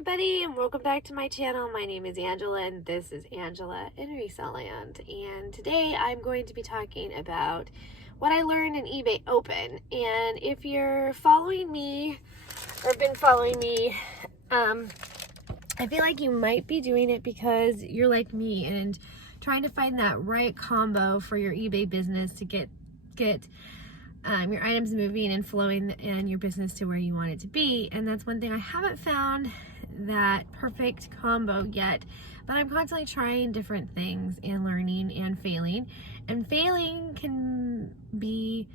everybody, and welcome back to my channel. My name is Angela and this is Angela in Resell Land, and today I'm going to be talking about what I learned in eBay Open. And if you're following me or been following me, I feel like you might be doing it because you're like me and trying to find that right combo for your eBay business to get your items moving and flowing and your business to where you want it to be. And that's one thing I haven't found that perfect combo yet, but I'm constantly trying different things and learning and failing. And failing can be,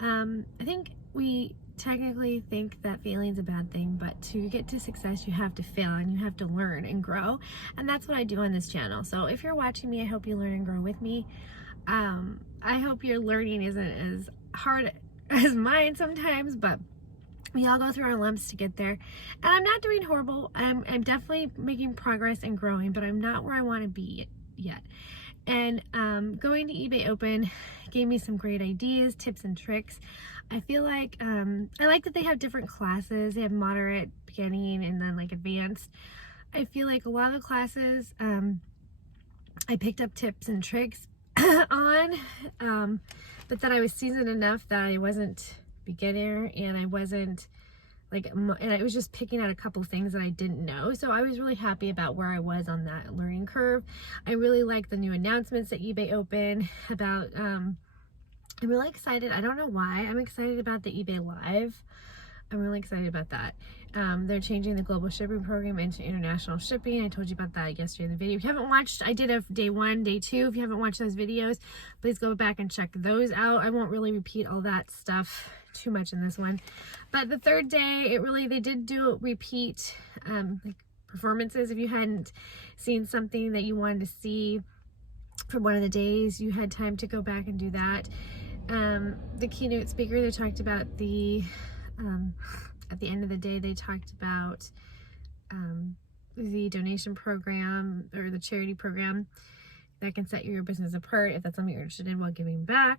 I think we technically think that failing is a bad thing, but to get to success you have to fail and you have to learn and grow, and that's what I do on this channel. So if you're watching me, I hope you learn and grow with me. I hope your learning isn't as hard as mine sometimes, but we all go through our lumps to get there. And I'm not doing horrible. I'm definitely making progress and growing, but I'm not where I want to be yet. And going to eBay Open gave me some great ideas, tips and tricks. I feel like I like that they have different classes. They have moderate, beginning, and then like advanced. I feel like a lot of the classes I picked up tips and tricks on, but that I was seasoned enough that I wasn't beginner, and I wasn't like, and I was just picking out a couple things that I didn't know. So I was really happy about where I was on that learning curve. I really like the new announcements that eBay Open about. I'm really excited. I don't know why. I'm excited about the eBay Live. I'm really excited about that. They're changing the global shipping program into international shipping. I told you about that yesterday in the video. If you haven't watched, I did a day 1, day 2. If you haven't watched those videos, please go back and check those out. I won't really repeat all that stuff too much in this one. But the third day, they did do repeat like performances. If you hadn't seen something that you wanted to see from one of the days, you had time to go back and do that. The keynote speaker, they talked about at the end of the day, they talked about the donation program or the charity program that can set your business apart. If that's something you're interested in while giving back,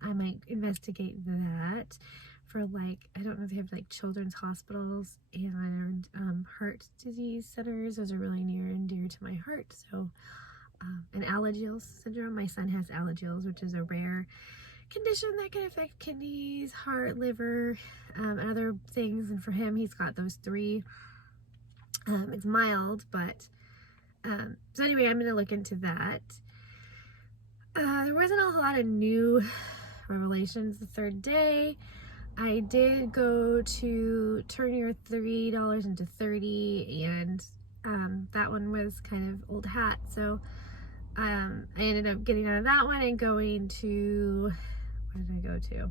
I might investigate that for, like, I don't know if they have like children's hospitals and heart disease centers. Those are really near and dear to my heart. So, and Alagille syndrome. My son has Alagille, which is a rare condition that can affect kidneys, heart, liver, and other things. And for him, he's got those 3. It's mild, but so anyway, I'm going to look into that. There wasn't a lot of new revelations the third day. I did go to turn your $3 into 30, and that one was kind of old hat. So I ended up getting out of that one and going to, what did I go to?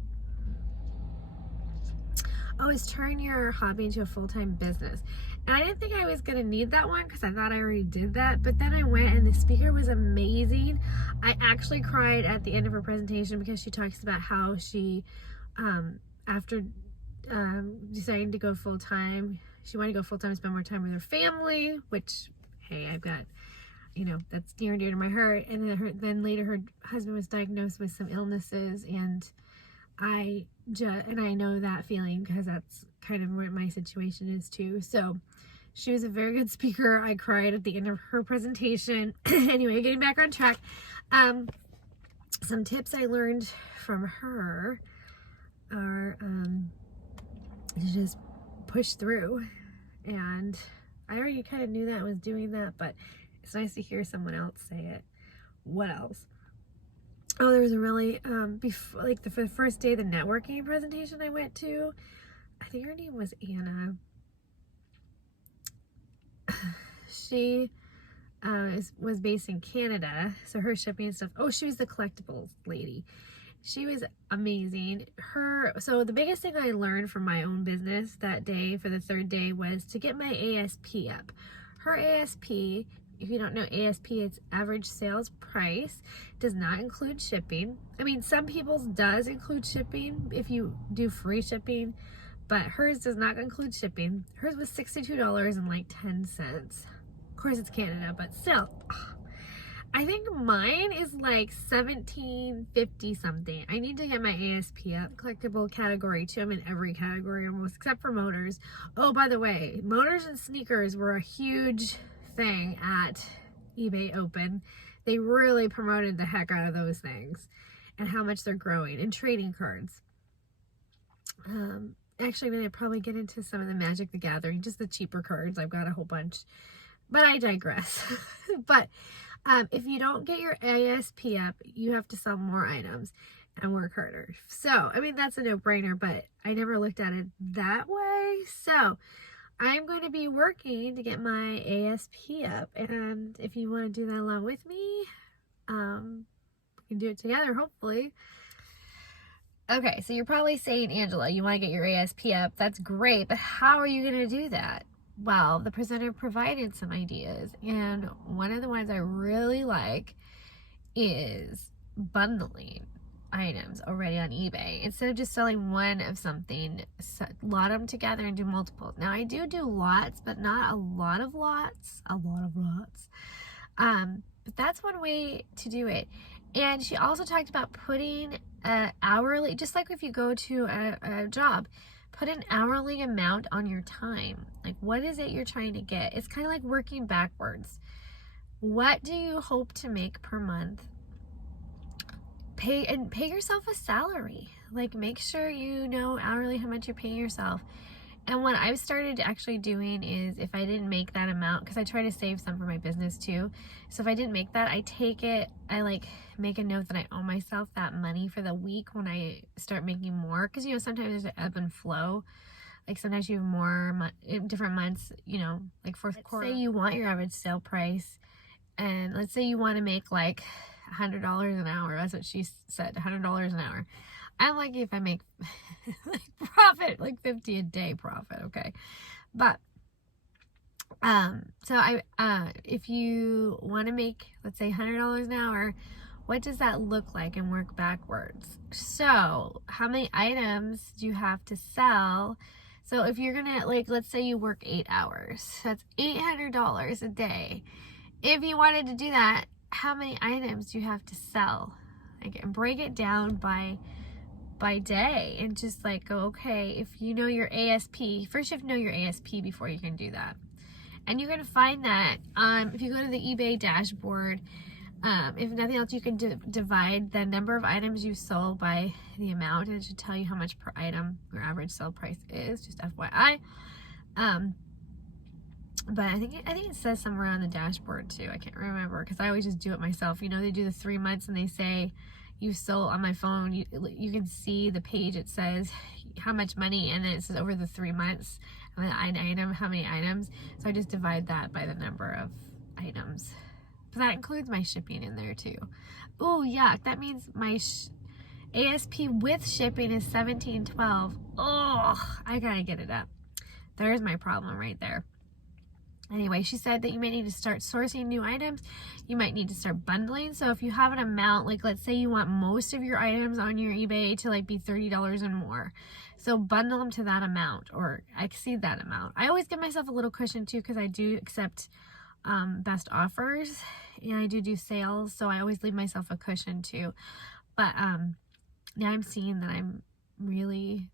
Oh, it's turn your hobby into a full-time business. And I didn't think I was going to need that one because I thought I already did that. But then I went and the speaker was amazing. I actually cried at the end of her presentation because she talks about how she, after deciding to go full-time, she wanted to go full-time and spend more time with her family, which, hey, I've got, you know, that's near and dear to my heart. And then later her husband was diagnosed with some illnesses, and I know that feeling because that's kind of what my situation is too. So she was a very good speaker. I cried at the end of her presentation. Anyway, getting back on track. Some tips I learned from her are to just push through. And I already kind of knew that I was doing that, but it's nice to hear someone else say it. What else? Oh, there was a really, before, like the first day of the networking presentation I went to, I think her name was Anna. She was based in Canada, so her shipping and stuff. Oh, she was the collectibles lady. She was amazing. So the biggest thing I learned from my own business that day for the third day was to get my ASP up. Her ASP, if you don't know ASP, it's average sales price. Does not include shipping. I mean, some people's does include shipping if you do free shipping, but hers does not include shipping. Hers was $62.10. Of course, it's Canada, but still. I think mine is like 1750 something. I need to get my ASP up. Collectible category 2. I'm in every category almost, except for motors. Oh, by the way, motors and sneakers were a huge thing at eBay Open. They really promoted the heck out of those things and how much they're growing. And trading cards. Actually, I'm going to probably get into some of the Magic the Gathering, just the cheaper cards. I've got a whole bunch. But I digress. But if you don't get your ASP up, you have to sell more items and work harder. So, I mean, that's a no-brainer, but I never looked at it that way. So, I'm going to be working to get my ASP up. And if you want to do that along with me, we can do it together, hopefully. Okay, so you're probably saying, Angela, you want to get your ASP up. That's great, but how are you going to do that? Well, the presenter provided some ideas, and one of the ones I really like is bundling items already on eBay. Instead of just selling one of something, lot them together and do multiples. Now, I do lots, but not a lot of lots. But that's one way to do it. And she also talked about putting hourly, just like if you go to a job, put an hourly amount on your time. Like, what is it you're trying to get? It's kind of like working backwards. What do you hope to make per month? Pay yourself a salary. Like, make sure you know hourly how much you're paying yourself. And what I've started actually doing is, if I didn't make that amount, because I try to save some for my business too. So if I didn't make that, I like make a note that I owe myself that money for the week when I start making more. Because, you know, sometimes there's an ebb and flow. Like, sometimes you have more in different months, you know, like fourth quarter. Let's say you want your average sale price, and let's say you want to make like $100 an hour. That's what she said, $100 an hour. I'm lucky if I make like profit, like 50 a day profit, okay? But so if you want to make, let's say, $100 an hour, what does that look like, and work backwards? So how many items do you have to sell? So if you're gonna, like, let's say you work 8 hours, that's $800 a day. If you wanted to do that, how many items do you have to sell? Like, break it down by day, and just like go, okay, if you know your ASP, first you have to know your ASP before you can do that. And you're going to find that if you go to the eBay dashboard, if nothing else, you can divide the number of items you sold by the amount, and it should tell you how much per item your average sale price is, just FYI. But I think it says somewhere on the dashboard too. I can't remember, because I always just do it myself. You know, they do the 3 months, and they say you sold on my phone. You can see the page. It says how much money, and then it says over the 3 months, an item, how many items. So I just divide that by the number of items. But that includes my shipping in there too. Oh, yuck. That means my ASP with shipping is $17.12. Oh, I gotta get it up. There's my problem right there. Anyway, she said that you may need to start sourcing new items. You might need to start bundling. So if you have an amount, like let's say you want most of your items on your eBay to like be $30 and more. So bundle them to that amount or exceed that amount. I always give myself a little cushion too, because I do accept best offers, and I do sales. So I always leave myself a cushion too. But now I'm seeing that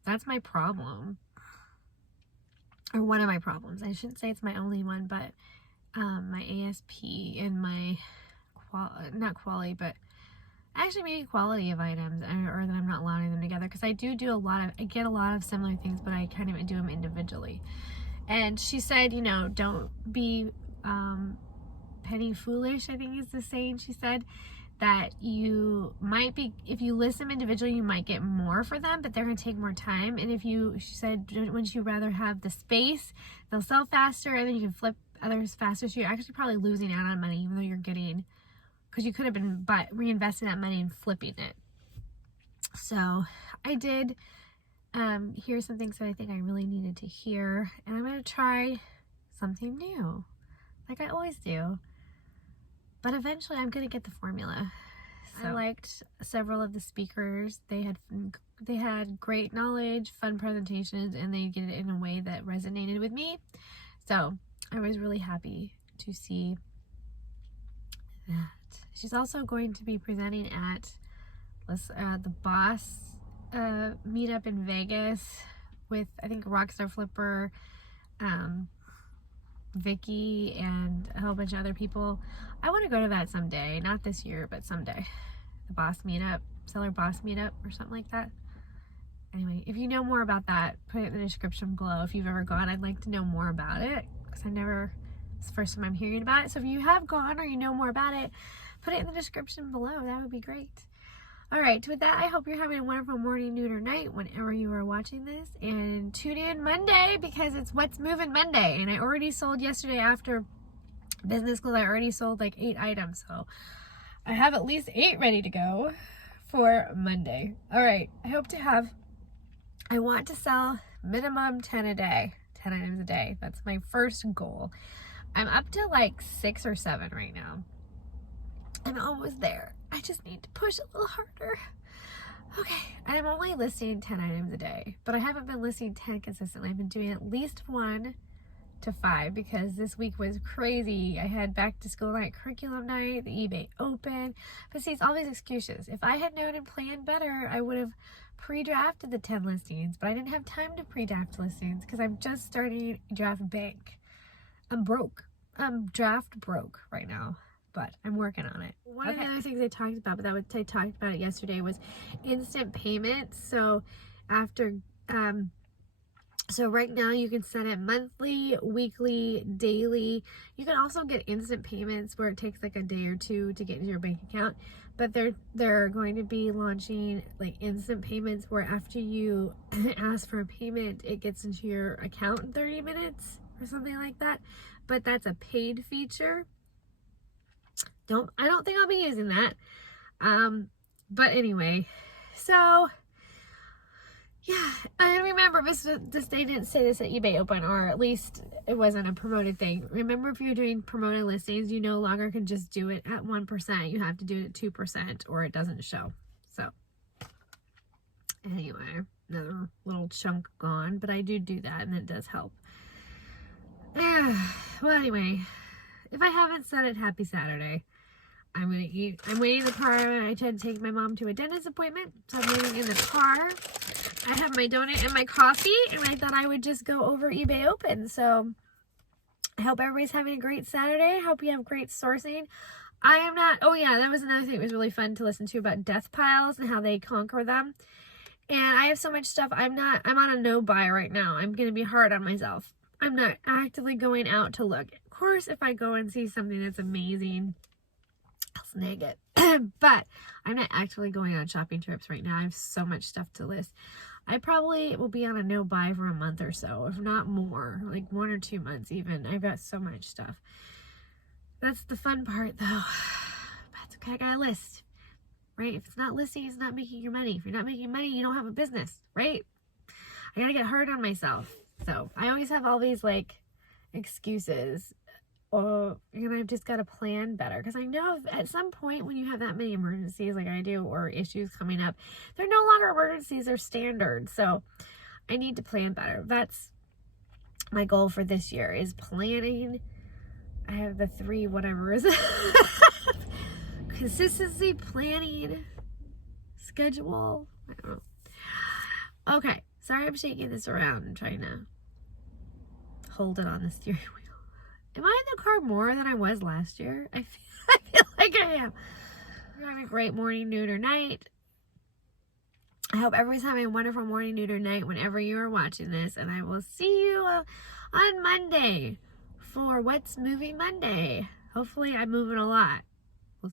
that's my problem. Or one of my problems. I shouldn't say it's my only one, but my ASP and my not quality, but actually maybe quality of items, or that I'm not loading them together, because I get a lot of similar things, but I kind of do them individually. And she said, you know, don't be penny foolish, I think is the saying. She said that you might be, if you list them individually, you might get more for them, but they're going to take more time. And she said, wouldn't you rather have the space? They'll sell faster, and then you can flip others faster. So you're actually probably losing out on money, even though you're getting, because you could have been reinvesting that money and flipping it. So I did hear some things that I think I really needed to hear, and I'm going to try something new, like I always do. But eventually I'm going to get the formula. So I liked several of the speakers. They had great knowledge, fun presentations, and they did it in a way that resonated with me. So I was really happy to see that. She's also going to be presenting at the Boss meetup in Vegas with, I think, Rockstar Flipper, Vicky, and a whole bunch of other people. I want to go to that someday. Not this year, but someday. The Boss meetup, Seller Boss meetup, or something like that. Anyway, if you know more about that, put it in the description below. If you've ever gone, I'd like to know more about it, because it's the first time I'm hearing about it. So if you have gone or you know more about it, put it in the description below. That would be great. All right, with that, I hope you're having a wonderful morning, noon, or night whenever you are watching this. And tune in Monday, because it's What's Moving Monday. And I already sold yesterday after business close. I already sold like 8 items. So I have at least 8 ready to go for Monday. All right, I want to sell minimum 10 a day, 10 items a day. That's my first goal. I'm up to like 6 or 7 right now. I'm almost there. I just need to push a little harder. Okay, I'm only listing 10 items a day, but I haven't been listing 10 consistently. I've been doing at least 1 to 5 because this week was crazy. I had back to school night, curriculum night, the eBay open. But see, it's all these excuses. If I had known and planned better, I would have pre-drafted the 10 listings, but I didn't have time to pre-draft listings because I'm just starting Draft Bank. I'm broke. I'm draft broke right now, but I'm working on it. One of the other things I talked about, but I talked about it yesterday, was instant payments. So after, so right now you can set it monthly, weekly, daily. You can also get instant payments where it takes like a day or 2 to get into your bank account. But they're going to be launching like instant payments where after you ask for a payment, it gets into your account in 30 minutes or something like that. But that's a paid feature. I don't think I'll be using that. But anyway, so yeah, and remember, they didn't say this at eBay Open, or at least it wasn't a promoted thing. Remember, if you're doing promoted listings, you no longer can just do it at 1%. You have to do it at 2% or it doesn't show. So anyway, another little chunk gone, but I do that and it does help. Well, anyway, if I haven't said it, happy Saturday. I'm going to eat. I'm waiting in the car. I tried to take my mom to a dentist appointment, so I'm waiting in the car. I have my donut and my coffee, and I thought I would just go over eBay Open. So I hope everybody's having a great Saturday. I hope you have great sourcing. I am not. Oh yeah, that was another thing. It was really fun to listen to about death piles and how they conquer them. And I have so much stuff. I'm on a no buy right now. I'm going to be hard on myself. I'm not actively going out to look. Of course, if I go and see something that's amazing, I'll snag it. But I'm not actively going on shopping trips right now. I have so much stuff to list. I probably will be on a no buy for a month or so, if not more, like 1 or 2 months even. I've got so much stuff. That's the fun part though. That's okay. I got a list, right? If it's not listing, it's not making your money. If you're not making money, you don't have a business, right? I gotta get hard on myself. So I always have all these like excuses. And I've just got to plan better, because I know at some point when you have that many emergencies like I do, or issues coming up, they're no longer emergencies, they're standard. So I need to plan better. That's my goal for this year, is planning. I have the 3 whatever's. Consistency, planning, schedule. I don't know. Okay, sorry I'm shaking this around and trying to hold it on the steering wheel. Am I in the car more than I was last year? I feel like I am. You're having a great morning, noon, or night. I hope everybody's having a wonderful morning, noon, or night whenever you are watching this. And I will see you on Monday for What's Moving Monday. Hopefully I'm moving a lot.